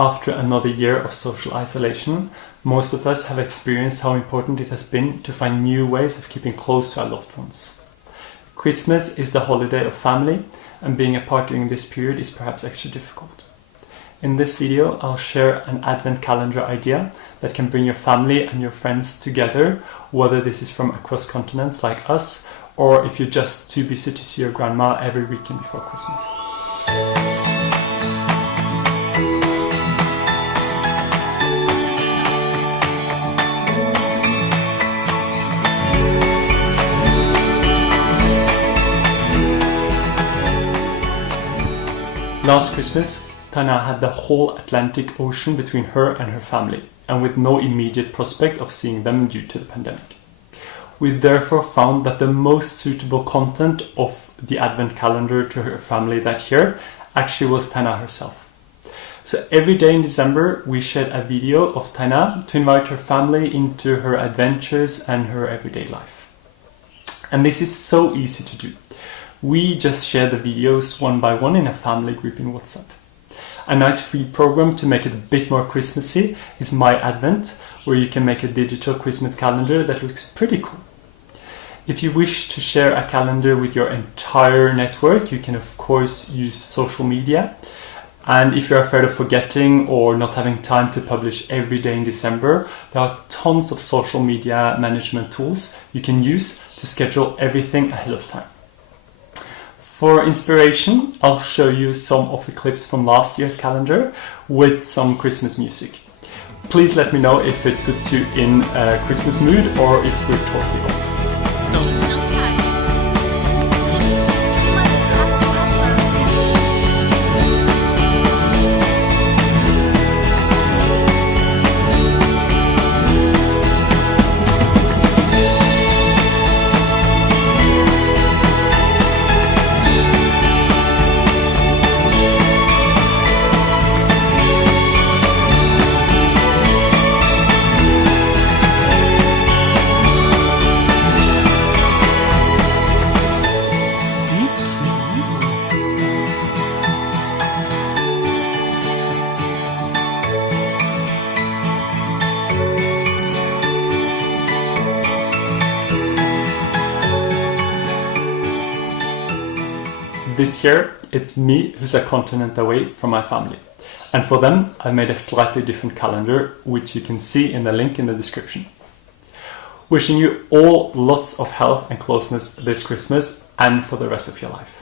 After another year of social isolation, most of us have experienced how important it has been to find new ways of keeping close to our loved ones. Christmas is the holiday of family, and being apart during this period is perhaps extra difficult. In this video, I'll share an advent calendar idea that can bring your family and your friends together, whether this is from across continents like us, or if you're just too busy to see your grandma every weekend before Christmas. Last Christmas, Tana had the whole Atlantic Ocean between her and her family, and with no immediate prospect of seeing them due to the pandemic. We therefore found that the most suitable content of the Advent calendar to her family that year actually was Tana herself. So every day in December, we shared a video of Tana to invite her family into her adventures and her everyday life. And this is so easy to do. We just share the videos one by one in a family group in WhatsApp. A nice free program to make it a bit more Christmassy is My Advent, where you can make a digital Christmas calendar that looks pretty cool. If you wish to share a calendar with your entire network, you can of course use social media. And if you're afraid of forgetting or not having time to publish every day in December, there are tons of social media management tools you can use to schedule everything ahead of time. For inspiration, I'll show you some of the clips from last year's calendar with some Christmas music. Please let me know if it puts you in a Christmas mood or if we're totally off. This year, it's me who's a continent away from my family. And for them, I made a slightly different calendar, which you can see in the link in the description. Wishing you all lots of health and closeness this Christmas and for the rest of your life.